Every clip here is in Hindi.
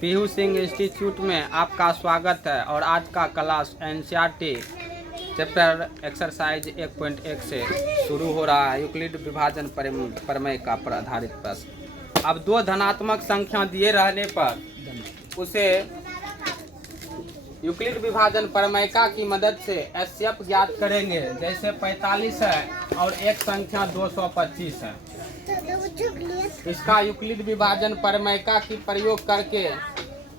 पीहू सिंह इंस्टीट्यूट में आपका स्वागत है और आज का क्लास एनसीईआरटी चैप्टर एक्सरसाइज 1.1 से शुरू हो रहा है। यूक्लिड विभाजन प्रमेय का पर आधारित प्रश्न। अब दो धनात्मक संख्या दिए रहने पर उसे यूक्लिड विभाजन प्रमेय की मदद से एचसीएफ ज्ञात करेंगे। जैसे 45 है और एक संख्या 225 है। इसका यूक्लिड विभाजन प्रमेय की प्रयोग करके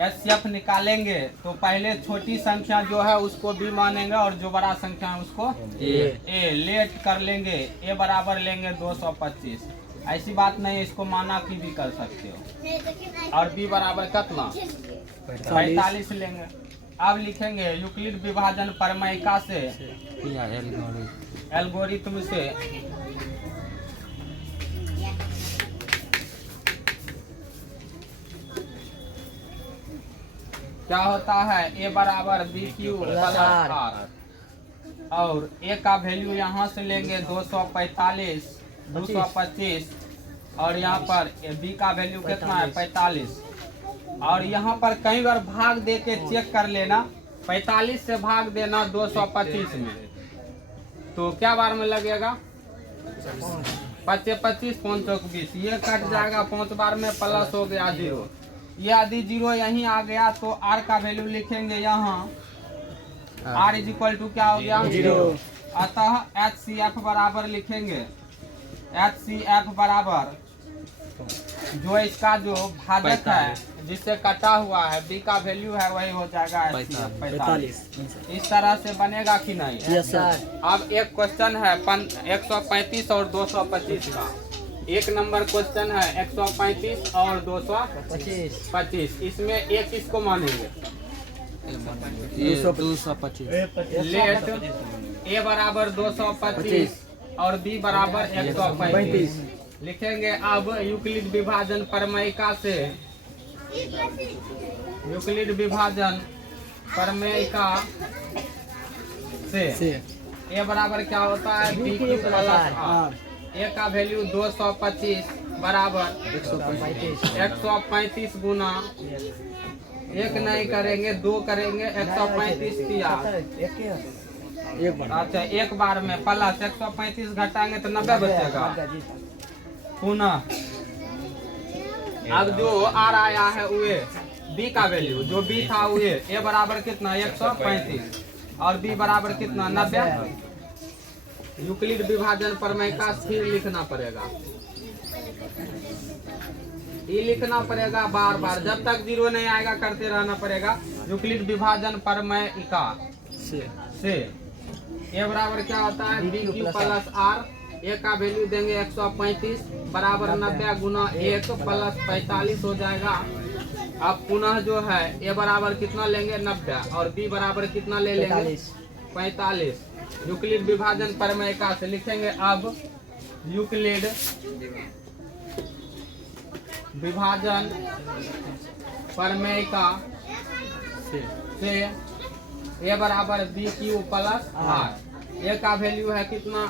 एचसीएफ निकालेंगे। तो पहले छोटी संख्या जो है उसको बी मानेंगे और जो बड़ा संख्या है उसको ए लेट कर लेंगे। ए बराबर लेंगे 225। ऐसी बात नहीं, इसको माना की भी कर सकते हो। और बी बराबर कितना 45 लेंगे। अब लिखेंगे यूक्लिड विभाजन प्रमेय से एल्गोरिथम से क्या होता है, ए बराबर बी क्यू प्लस आर और ए का वैल्यू यहाँ से लेंगे 245 225 और यहाँ पर बी का वैल्यू कितना है 45। और यहाँ पर कई बार भाग दे के चेक कर लेना। 45 से भाग देना 225 में, तो क्या बार में लगेगा 25 5 20, ये कट जाएगा 5 बार में, प्लस हो गया 0। ये यदि 0 यहीं आ गया तो r का वैल्यू लिखेंगे यहाँ r इज इक्वल टू क्या हो गया 0। अतः HCF बराबर लिखेंगे HCF बराबर जो इसका जो भाजक है जिससे कटा हुआ है b का वैल्यू है वही हो जाएगा 45। इस तरह से बनेगा कि नहीं? Yes sir. अब एक क्वेश्चन है 135 और 225 का। एक नंबर क्वेश्चन है 135 और 225। इसमें एक किसको मानेंगे 225। लेट ए बराबर 225 और बी बराबर 135 लिखेंगे। अब यूक्लिड विभाजन प्रमेय से यूक्लिड विभाजन प्रमेय से ए बराबर क्या होता है बी क्यू प्लस आर। ए का वैल्यू 225 बराबर 135 गुना एक नहीं करेंगे 2 करेंगे 135 किया। अच्छा एक बार में प्लस 135 घटाएंगे तो 90 बचेगा। पुनः अब जो आर आया है वे बी का वैल्यू जो बी था वे ए बराबर कितना 135 और बी बराबर कितना 90। यूक्लिड विभाजन प्रमेय का स्थिर लिखना पड़ेगा। ये लिखना पड़ेगा बार बार, जब तक 0 नहीं आएगा करते रहना पड़ेगा। यूक्लिड विभाजन प्रमेय से ए बराबर क्या होता है बी क्यू प्लस आर। ए का वैल्यू देंगे 135 बराबर 90 गुना 1 प्लस 45 हो जाएगा। अब पुनः जो है ए बराबर कितना लेंगे 90 और बी बराबर कितना ले लेंगे 45। यूक्लिड विभाजन प्रमेय से लिखेंगे। अब यूक्लिड विभाजन प्रमेय से ए बराबर बी क्यू प्लस आर। ए का वैल्यू है कितना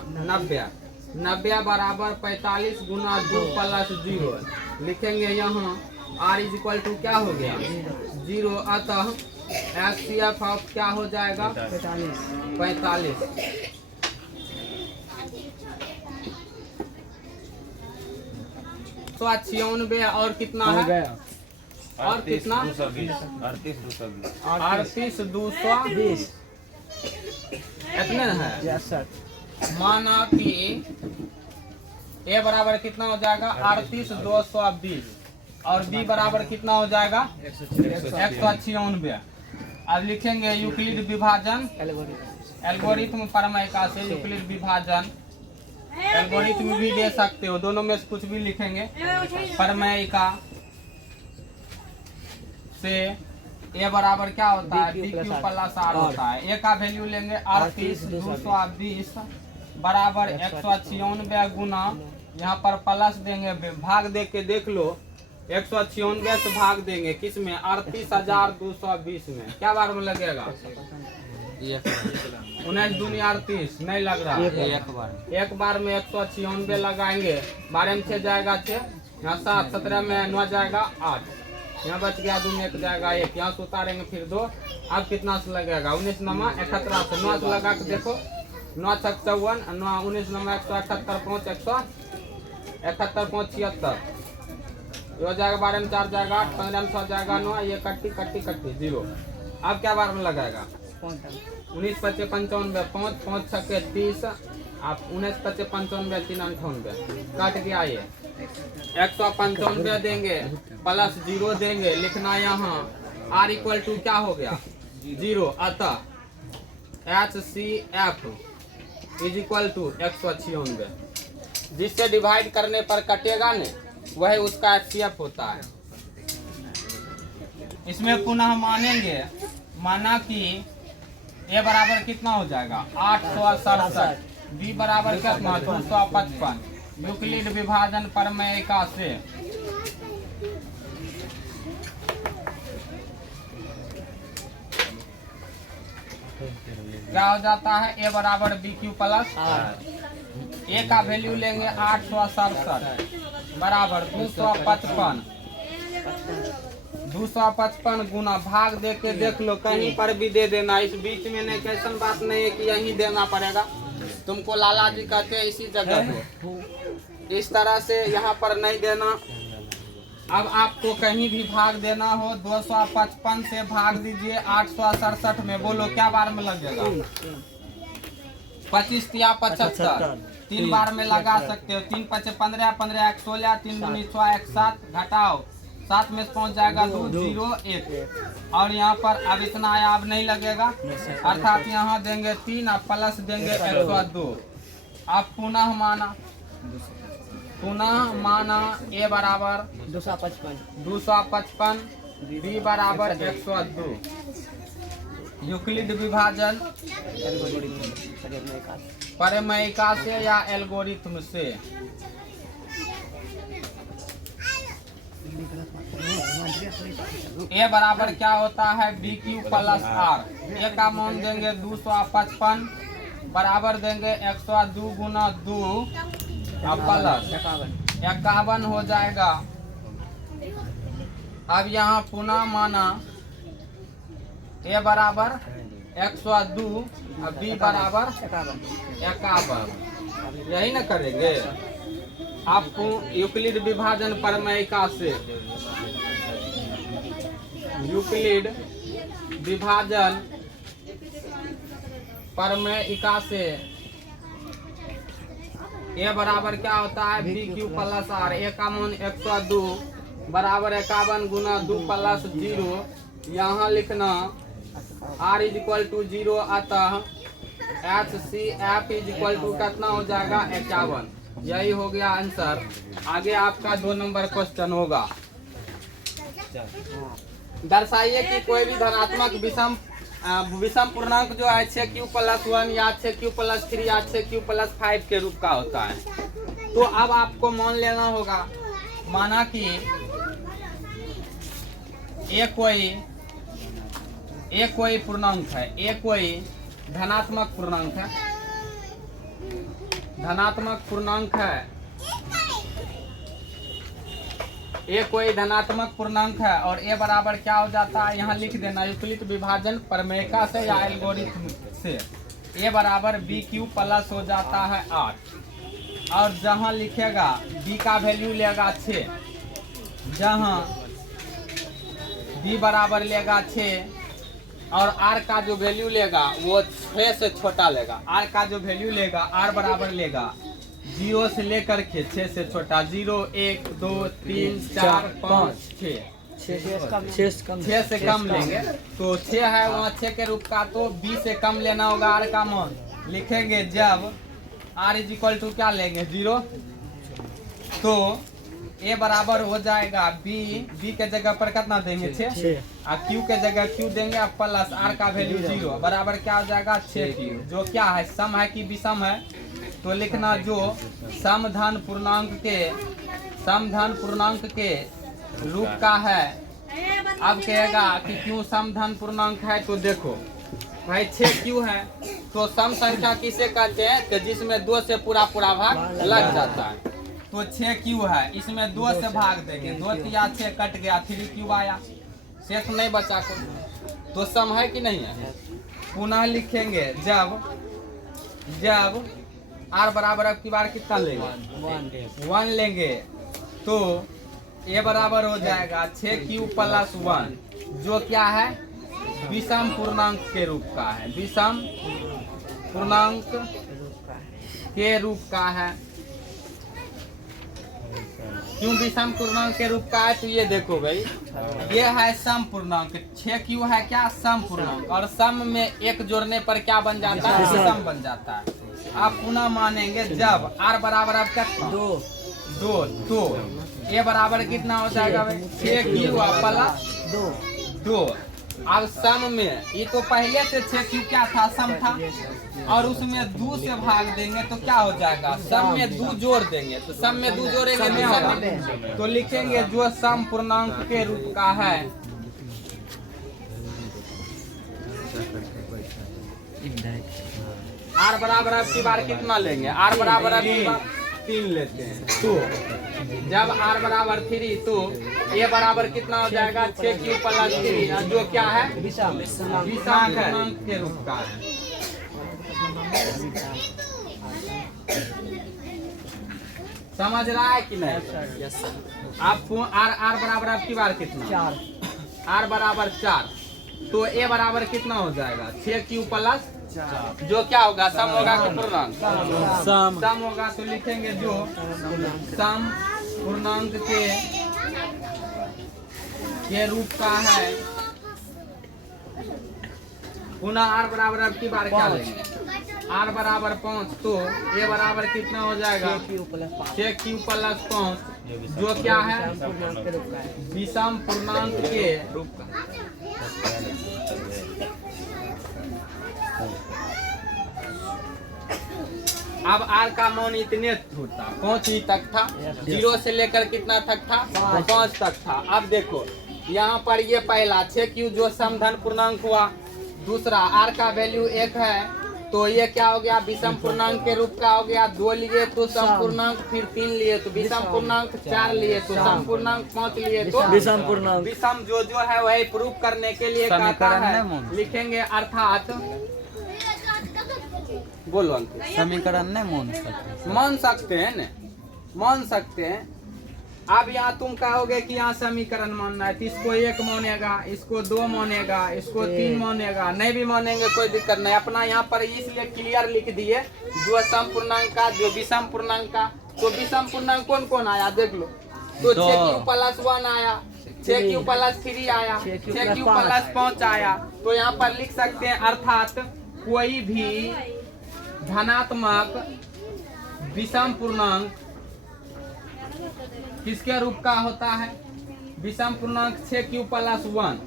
90 बराबर 45 गुना 2 प्लस 0 लिखेंगे। यहाँ r इज इक्वल टू क्या हो गया 0। अतः HCF ऑफ क्या हो जाएगा 45। तो 96 और कितना है और कितना 38 220 इतने है। Yes sir. माना कि ए बराबर कितना हो जाएगा 38 220 और बी बराबर कितना हो जाएगा 196। अब लिखेंगे यूक्लिड विभाजन एल्गोरिथम प्रमेय से यूक्लिड विभाजन एल्गोरिथम भी दे सकते हो, दोनों में से कुछ भी लिखेंगे। प्रमेय से ए बराबर क्या होता है बी क्यू प्लस आर होता है। ए का वैल्यू लेंगे 38 220 बराबर 196 गुना यहाँ पर प्लस देंगे, भाग दे के देख लो 196 से भाग देंगे किस में 38,220 में। क्या बार में लगेगा 19 दूनी 38 नहीं लग रहा। एक बार में 196 लगाएंगे, 12 में 6 जाएगा 6, यहाँ 7 17 में 9 जाएगा 8। यहाँ बच गया 2 में 1 जाएगा 1, यहाँ से उतारेंगे फिर 2। अब कितना से लगेगा 19 नमा 71 से 9 से लगा के देखो 9 छक 54, 9 19 नमा 178 5 171 5 76, ये हो जाएगा 12 में 4 जाएगा 8, 15 में 6 जाएगा 9, ये कट्टी 0। अब क्या बार में लगाएगा 19 25 95 5 5 छक्के 30, आप 19 25 95 3 98 कट गया। ये 195 देंगे प्लस 0 देंगे, लिखना यहाँ R इक्वल टू क्या हो गया 0, अतः HCF इज इक्वल टू 196, जिससे डिवाइड करने पर कटेगा न वही उसका HCF होता है। इसमें पुनः मानेंगे, माना कि A बराबर कितना हो जाएगा 867, B बराबर कितना 255, यूक्लिड विभाजन प्रमेयिका से क्या हो जाता है A बराबर BQ प्लस R। A का वैल्यू लेंगे 867 बराबर 255 गुना भाग दे के देख लो, कहीं पर भी दे देना, इस बीच में नहीं, कैसन बात नहीं है कि यहीं देना पड़ेगा, तुमको लाला जी कहते हैं इसी जगह पे, इस तरह से यहाँ पर नहीं देना। अब आपको कहीं भी भाग देना हो 255 से भाग दीजिए 867 में, बोलो क्या बार में लगेगा 25 या 75, 3 बार में लगा सकते हो, 3 5 15 15 1 16, 3 दूनी 6 1 7, घटाओ 7 में से पहुंच जाएगा 2 0 1, और यहाँ पर अब इतना आया, अब नहीं लगेगा, अर्थात यहाँ देंगे 3 और प्लस देंगे 102। अब पुनः माना A बराबर 255, B बराबर 102, यूक्लिड विभाजन प्रमेयिका से या एल्गोरिथम से। A बराबर क्या होता है BQ प्लस R। A का मान देंगे 255 बराबर देंगे 102 गुना 2 प्लस 51 हो जाएगा। अब यहाँ पुनः माना A बराबर 102 और B बराबर 51, यही ना करेंगे। आपको यूक्लिड विभाजन प्रमेयिका से, यूक्लिड विभाजन प्रमेयिका से A बराबर क्या होता है BQ प्लस R। A का मान 102 बराबर 51 गुना 2 प्लस 0, यहाँ लिखना R इज इक्वल टू 0, अतः HCF इज इक्वल टू कितना हो जाएगा 51। यही हो गया आंसर। आगे आपका 2 नंबर क्वेश्चन होगा, दर्शाइए कि कोई भी धनात्मक विषम पूर्णांक जो है 6Q प्लस 1 या 6Q प्लस 3 या 6Q प्लस 5 के रूप का होता है। तो अब आपको मान लेना होगा, माना कि एक कोई पूर्णांक है, एक कोई धनात्मक पूर्णांक है, ये कोई धनात्मक पूर्णांक है और A बराबर क्या हो जाता है, यहाँ लिख देना यूक्लिड विभाजन प्रमेयिका से या एल्गोरिथम से। A बराबर BQ प्लस हो जाता है 8, और जहाँ लिखेगा B का वैल्यू लेगा 6, जहाँ B बराबर लेगा 6 और R का जो वैल्यू लेगा वो 6 से छोटा लेगा। R का जो वैल्यू लेगा R बराबर लेगा 0 से लेकर के 6 से छोटा, 0 1 2 3 4 5 6 से कम लेंगे। तो 6 है वहाँ 6 के रूप का, तो B से कम लेना होगा R का मान। लिखेंगे जब R इज इक्वल टू क्या लेंगे 0, तो A बराबर हो जाएगा B के जगह पर कितना देंगे 6, और Q के जगह Q देंगे, अब प्लस R का वैल्यू 0 बराबर क्या हो जाएगा 6Q, जो क्या है सम है कि विषम है। तो लिखना जो समधन पूर्णांक के रूप का है। अब कहेगा कि क्यों समधन पूर्णांक है, तो देखो भाई 6Q है, तो सम संख्या किसे कहते हैं कि जिसमें 2 से पूरा भाग लग जाता है। तो 6 क्यू है, इसमें 2 से भाग देंगे, 2 तिया 6 कट गया, 3 क्यू आया, शेष नहीं बचा को। तो सम है कि नहीं है। पुनः लिखेंगे जब r बराबर अब की बार कितना लेंगे 1 लेंगे, तो a बराबर हो जाएगा 6 क्यू प्लस 1, जो क्या है विषम पूर्णांक के रूप का है, विषम पूर्णांक के रूप का है। क्यों विषम पूर्णांक के रूप का है, तो ये देखो भाई, ये है सम पूर्णांक, 6 क्यू है क्या सम पूर्णांक, और सम में 1 जोड़ने पर क्या बन जाता है विषम बन जाता है। आप पुनः मानेंगे जब r बराबर अब कितना 2, तो a बराबर कितना हो जाएगा भाई 6 क्यू प्लस 2। अब सम में ये तो पहले से 6 क्यू क्या था सम था, और उसमें 2 से भाग देंगे तो क्या हो जाएगा सम में 2 जोड़ देंगे, तो सम में 2 जोड़ेंगे तो लिखेंगे जो सम पूर्णांक के रूप का है, r बराबर अब की बार कितना लेंगे, r बराबर अब की बार 3 लेते हैं, तो जब r बराबर 3 तो a बराबर कितना हो जाएगा 6 क्यू प्लस 3, जो क्या है विषम पूर्णांक के रूप का है। समझ रहा है कि नहीं। आपको r बराबर अब की बार कितना 4, r बराबर 4, तो a बराबर कितना हो जाएगा 6 क्यू प्लस, जो क्या होगा सम होगा कि पूर्णांक सम होगा, तो लिखेंगे जो सम पूर्णांक के रूप का है। पुनः r बराबर अब की बार क्या लेंगे, r बराबर 5, तो a बराबर कितना हो जाएगा 6 क्यू प्लस 5, जो क्या है विषम पूर्णांक के रूप का। अब r का मान इतने होता 5 ही तक था, 0 से लेकर कितना तक था 5 तक था। अब देखो यहाँ पर ये पहला 6 क्यू जो समधन पूर्णांक हुआ, दूसरा r का वैल्यू 1 है, तो ये क्या हो गया विषम पूर्णांक के रूप का हो गया। 2 लिए तो सम पूर्णांक, फिर 3 लिए तो विषम पूर्णांक, 4 लिए तो सम पूर्णांक, 5 लिए तो विषम पूर्णांक। विषम जो है वही प्रूफ करने के लिए कहता है, लिखेंगे अर्थात बोलो समीकरण नहीं मान सकते हैं न, मान सकते हैं। अब यहाँ तुम कहोगे कि यहाँ समीकरण मानना है, तो इसको 1 मानेगा, इसको 2 मानेगा, इसको 3 मानेगा, नहीं भी मानेंगे कोई दिक्कत नहीं। अपना यहाँ पर इसलिए क्लियर लिख दिए जो सम पूर्णांक का जो विषम पूर्णांक का। तो विषम पूर्णांक कौन कौन आया देख लो, तो 6 क्यू प्लस 1 आया, 6 क्यू प्लस 3 आया, 6 क्यू प्लस 5 आया। तो यहाँ पर लिख सकते हैं अर्थात कोई भी धनात्मक विषम पूर्णांक किसके रूप का होता है, विषम पूर्णांक 6 क्यू प्लस 1,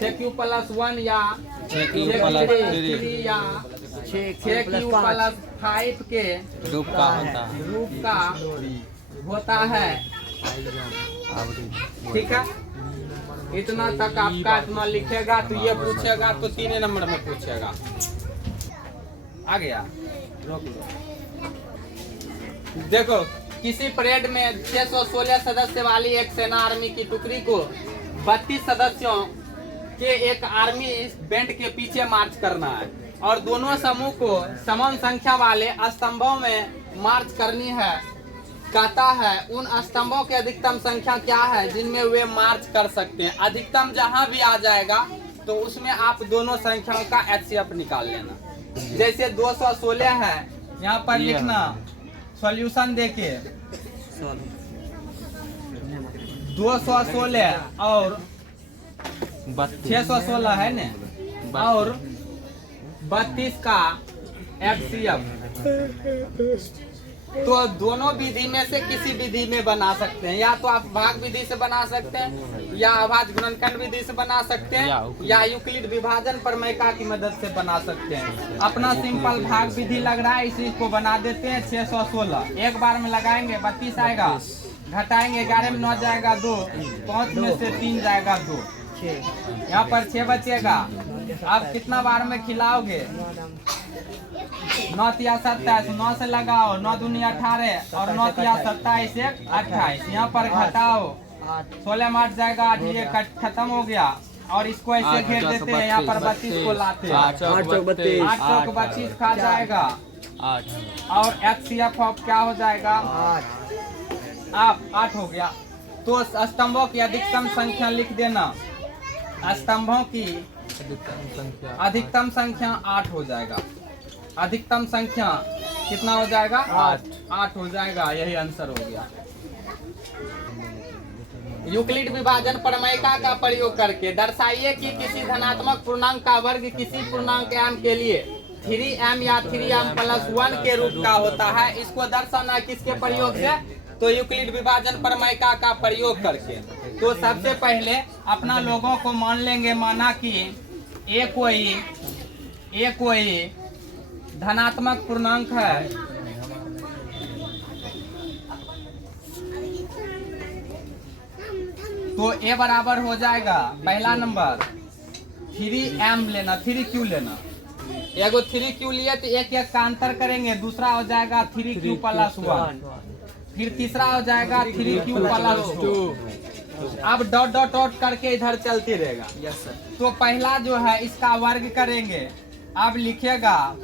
6 क्यू प्लस 1 या 6 क्यू प्लस 3 या 6 क्यू प्लस 5 के रूप का होता है। ठीक है, इतना तक आपका इतना लिखेगा, तो ये पूछेगा तो 3 नंबर में पूछेगा। आ गया, रोक लो। देखो किसी परेड में 616 सदस्य वाली एक सेना आर्मी की टुकड़ी को 32 सदस्यों के एक आर्मी बैंड के पीछे मार्च करना है, और दोनों समूह को समान संख्या वाले स्तंभों में मार्च करनी है। कहता है उन स्तंभों की अधिकतम संख्या क्या है जिनमें वे मार्च कर सकते हैं। अधिकतम जहां भी आ जाएगा तो उसमें आप दोनों संख्याओं का HCF निकाल लेना। जैसे 216 है, यहाँ पर लिखना सॉल्यूशन देके 216 और 616 है न, और 32 का HCF। तो दोनों विधि में से किसी विधि में बना सकते हैं, या तो आप भाग विधि से बना सकते हैं, या अभाज्य गुणनखंड विधि से बना सकते हैं, या यूक्लिड विभाजन प्रमेय की मदद से बना सकते हैं। अपना सिंपल भाग विधि लग रहा है, इसी को बना देते हैं। 616 एक बार में लगाएंगे 32 आएगा, घटाएंगे 11 में 9 जाएगा 2, 5 में से 3 जाएगा 2, यहाँ पर 6 बचेगा। आप कितना बार में खिलाओगे 9 तिया 27, 9 से लगाओ, 9 दूनी 18 और 9 तिया 27 1 28। यहाँ पर घटाओ, 16 में 8 जाएगा, 8 ये खत्म हो गया। और इसको ऐसे घेर देते हैं, यहाँ पर 32 को लाते हैं, 8 चौक 32, 8 चौक 32 खा जाएगा। 8 और HCF ऑफ क्या हो जाएगा? 8 हो गया। तो स्तंभों की अधिकतम संख्या लिख देना, स्तंभों की अधिकतम संख्या 8 हो जाएगा। अधिकतम संख्या कितना हो जाएगा? 8 हो जाएगा। यही आंसर हो गया। यूक्लिड विभाजन प्रमेयिका का प्रयोग करके दर्शाइए कि किसी धनात्मक पूर्णांक का वर्ग किसी पूर्णांक m के लिए 3m या 3m+1 के रूप का होता है। इसको दर्शाना किसके प्रयोग से? तो यूक्लिड विभाजन प्रमेयिका का प्रयोग करके। तो सबसे पहले अपना लोगों को मान लेंगे, माना कि एक कोई धनात्मक पूर्णांक है, तो a बराबर हो जाएगा, पहला नंबर 3m लेना, 3q लेना। एगो 3q लिए तो एक का अंतर करेंगे, दूसरा हो जाएगा 3q+1, फिर तीसरा हो जाएगा 3q+2। अब डॉट डॉट डॉट करके इधर चलती रहेगा। तो पहला जो है इसका वर्ग करेंगे। अब लिखिएगा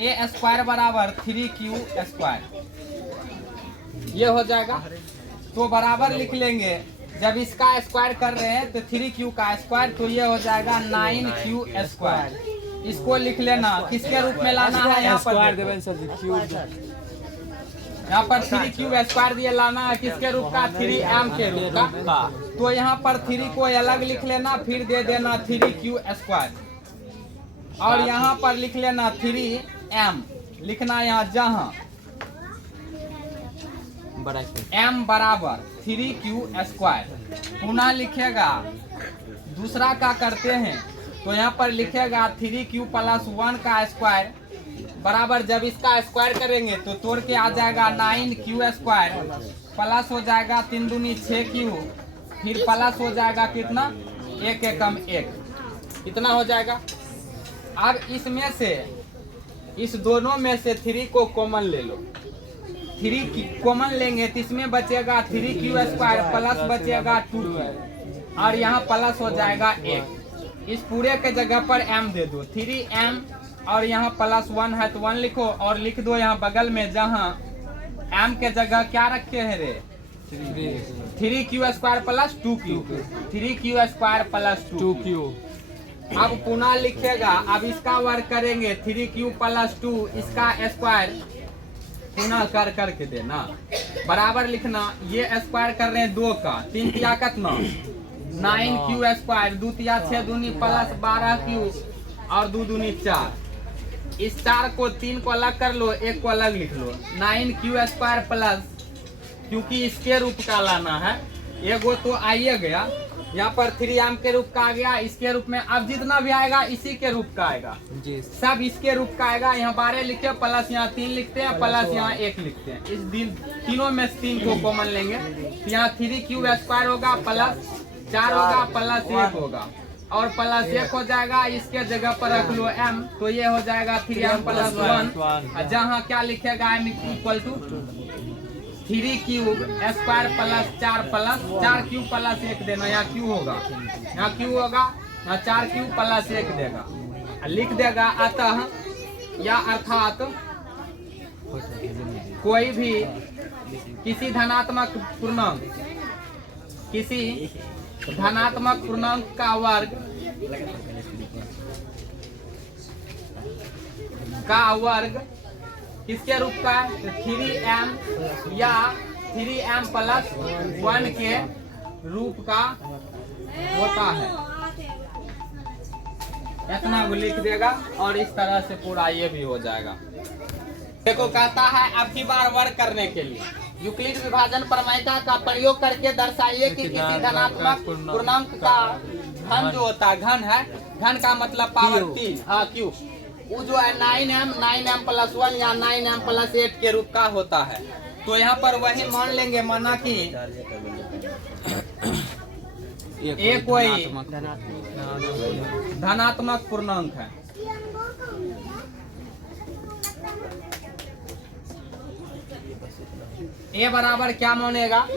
a² बराबर 3q², ये हो जाएगा। तो बराबर लिख लेंगे, जब इसका स्क्वायर कर रहे हैं तो 3q का स्क्वायर, तो ये हो जाएगा 9q²। इसको लिख लेना, किसके रूप में लाना है? यहाँ पर 3q² दिए लाना है, किसके रूप का? 3m के रूप का। तो यहाँ पर 3 को अलग लिख लेना, फिर दे देना 3q²। और यहाँ पर लिख लेना 3m, लिखना यहाँ जहाँ m बराबर 3q²। पुनः लिखेगा, दूसरा का करते हैं, तो यहाँ पर लिखेगा 3q+1 का स्क्वायर बराबर, जब इसका स्क्वायर करेंगे तो तोड़ के आ जाएगा 9q² प्लस हो जाएगा 3 दूनी 6q, फिर प्लस हो जाएगा कितना? 1 एकम 1, कितना हो जाएगा? अब इसमें से, इस दोनों में से 3 को कॉमन ले लो, 3 कॉमन लेंगे तो इसमें बचेगा 3q² प्लस बचेगा 2q, और यहाँ प्लस हो जाएगा 1। इस पूरे के जगह पर m दे दो, 3m, और यहाँ +1 है तो 1 लिखो, और लिख दो यहाँ बगल में जहाँ m के जगह क्या रखे हैं रे? 3q² plus 2q, 3q² plus 2q। अब पुनः लिखेगा, अब इसका वर्ग करेंगे 3q+2, इसका स्क्वायर पुनः कर करके देना, बराबर लिखना। ये स्क्वायर कर रहे हैं 2 का, 3 तिया कितना? 9q², 2 तिया 6 दूनी प्लस 12q, और 2 दूनी 4। इस 4 को 3 को अलग कर लो, 1 को अलग लिख लो, 9q² प्लस, क्योंकि इसके रूप का लाना है, एगो तो आइए गया, यहाँ पर 3m के रूप का आ गया, इसके रूप में अब जितना भी आएगा इसी के रूप का आएगा जी, सब इसके रूप का आएगा। यहाँ 12 लिखे, प्लस यहाँ 3 लिखते हैं, प्लस यहाँ 1 लिखते हैं। इस तीनों में 3 को कॉमन लेंगे, तो यहाँ 3q² होगा, प्लस 4 होगा, प्लस 1 होगा, और प्लस 1 हो जाएगा। इसके जगह पर रख लो m, तो ये हो जाएगा 3m+1। जहाँ क्या लिखेगा m = 3q² plus 4 plus 4q plus 1 देना, यहाँ q होगा, यहाँ q होगा, यहाँ 4q प्लस 1 देगा, लिख देगा। अतः या अर्थात कोई भी किसी धनात्मक पूर्णांक का वर्ग किसके रूप का है? 3m या 3m+1 के रूप का होता है। इतना वो लिख देगा, और इस तरह से पूरा ये भी हो जाएगा। देखो कहता है अब की बार वर्ग करने के लिए यूक्लिड विभाजन प्रमेयिका का प्रयोग करके दर्शाइए कि किसी धनात्मक पूर्णांक का घन जो होता है, घन है, घन का मतलब पावर 3, हाँ क्यों, वो जो है 9m+1 या 9m+8 के रूप का होता है। तो यहाँ पर वही मान लेंगे, माना कि एक कोई धनात्मक पूर्णांक है, ए बराबर क्या मानेगा?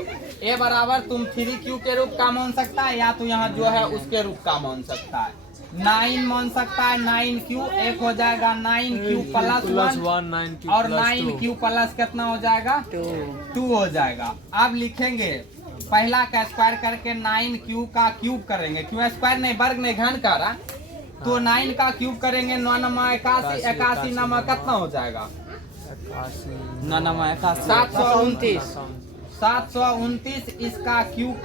ए बराबर तुम 3q के रूप का मान सकता है, या तो यहाँ जो है उसके रूप का मान सकता है। 9 मान सकता है, 9q एक हो जाएगा 9q प्लस 1 और 9q प्लस कितना हो जाएगा? 2 हो जाएगा। अब लिखेंगे पहला का स्क्वायर करके 9q का क्यूब करेंगे, क्यों स्क्वायर नहीं वर्ग नहीं घन कर रहा, तो 9 का क्यूब करेंगे 9 नमा 81, 81 नमा कितना हो जाएगा? 729। 729 इसका क्यूब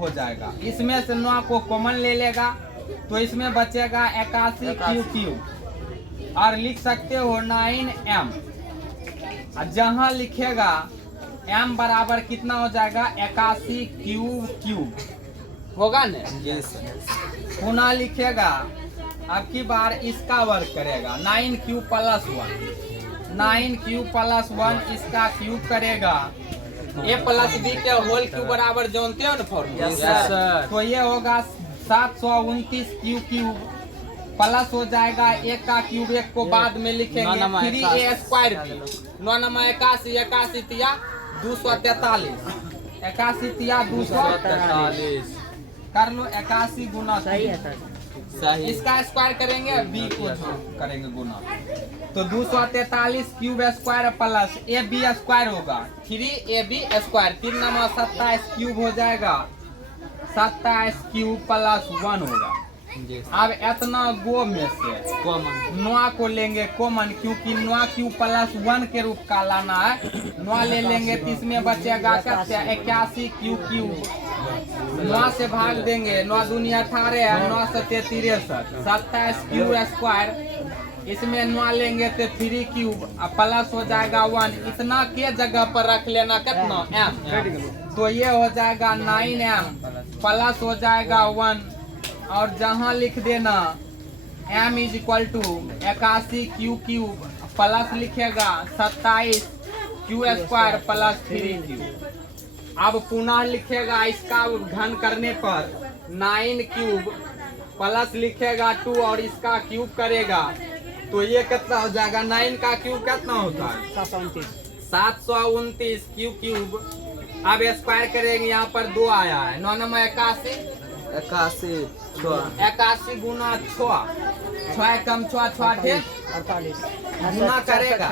हो जाएगा। इसमें से 9 को कॉमन ले लेगा तो इसमें बचेगा 81 क्यूब और लिख सकते हो 9m। जहाँ लिखेगा m बराबर कितना हो जाएगा? 81 क्यूब होगा न? पुनः लिखेगा अब की बार इसका वर्ग करेगा 9q प्लस 1, 9q प्लस 1 इसका क्यूब करेगा। a प्लस b के होल क्यूब बराबर जानते हो ना फॉर्मूला? तो ये होगा 729 क्यूब प्लस हो जाएगा 1 का क्यूब, 1 को बाद में लिखेंगे 3a स्क्वायर की 9 नमा 81, 81 तिया 243, 81 तिया 243 कर लो, 81 गुना सही। इसका स्क्वायर करेंगे b को करेंगे गुना, तो 243 cube square plus A B square होगा 3ab स्क्वायर, 3 नमा 27 क्यूब हो जाएगा, 27 क्यूब प्लस 1 होगा। अब इतना गो में से कॉमन 9 को लेंगे कॉमन, क्योंकि 9 क्यूब प्लस 1 के रूप का लाना है। 9 ले लेंगे तो इसमें बचेगा 81 क्यूब, 9 से भाग देंगे, 9 दूनी 18 है, 9 सत्ते 63, 27 क्यूब स्क्वायर, इसमें 9 लेंगे तो 3 क्यूब प्लस हो जाएगा 1। इतना के जगह पर रख लेना कितना m, तो ये हो जाएगा 9m प्लस हो जाएगा 1 और जहाँ लिख देना m is equal to 81 cube plus लिखेगा 27 क्यू स्क्वायर प्लस 3q। अब पुनः लिखेगा इसका घन करने पर 9 क्यूब प्लस लिखेगा 2 और इसका क्यूब करेगा तो ये कितना हो जाएगा? 9 का क्यूब कितना होता है? 729 क्यूब। अब स्क्वायर करेंगे, यहाँ पर 2 आया है, 9 नमा 81 गुना 6 कम 6 थे 48 गुना करेगा।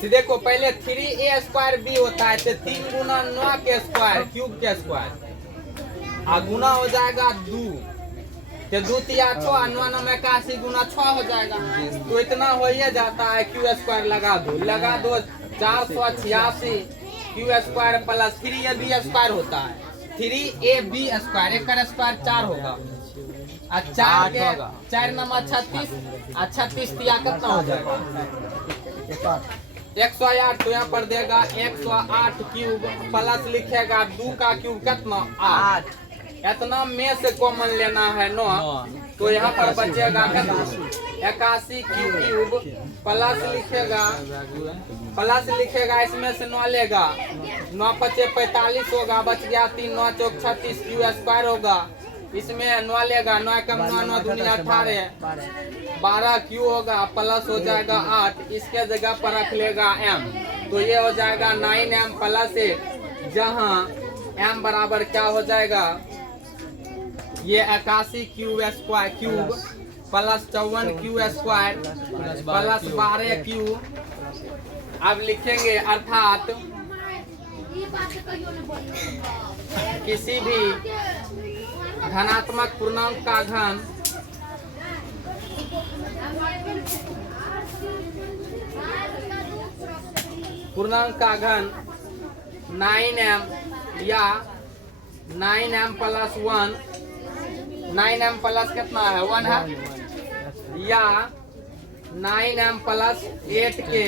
तो देखो पहले 3a स्क्वायर b होता है, तो 3 गुना 9 के स्क्वायर क्यूब के स्क्वायर गुना हो जाएगा 2, तो 2 तिया 6, 9 नमा 81 गुना 6 हो जाएगा। तो इतना हो ही जाता है, क्यू स्क्वायर लगा दो 486 Q square plus 3ab square होता है, 3ab स्क्वायर, एक का स्क्वायर 4 होगा, 4 के 4 नमा 36, 36 तिया कितना हो जाएगा? 108। तो यहाँ पर देगा 108 क्यूब प्लस लिखेगा 2 का क्यूब कितना? 8। इतना में से कॉमन लेना है 9, तो यहाँ पर बचेगा 81 क्यूब प्लस लिखेगा इसमें से 9 लेगा, 9 पचे 45 होगा, बच गया 3, 9 चौक 36 क्यू स्क्वायर होगा। इसमें 9 लेगा, 9 कम 9 दूनी 18, 12 क्यू होगा प्लस हो जाएगा 8, इसके जगह पर रख लेगा m, तो ये हो जाएगा 9m प्लस 1, जहाँ m बराबर क्या हो जाएगा? ये 81 cube plus 54 Q square plus 12 Q. अब लिखेंगे अर्थात किसी भी धनात्मक पूर्णांक का घन पूर्णांक 9m या 9m प्लस 1, 9m प्लस कितना है? 1 है, या 9m प्लस 8 के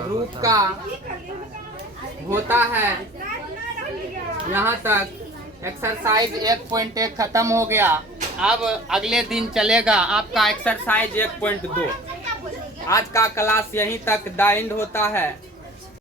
रूप का होता है। यहाँ तक एक्सरसाइज 1.1 खत्म हो गया। अब अगले दिन चलेगा आपका एक्सरसाइज 1.2। आज का क्लास यहीं तक द एंड होता है।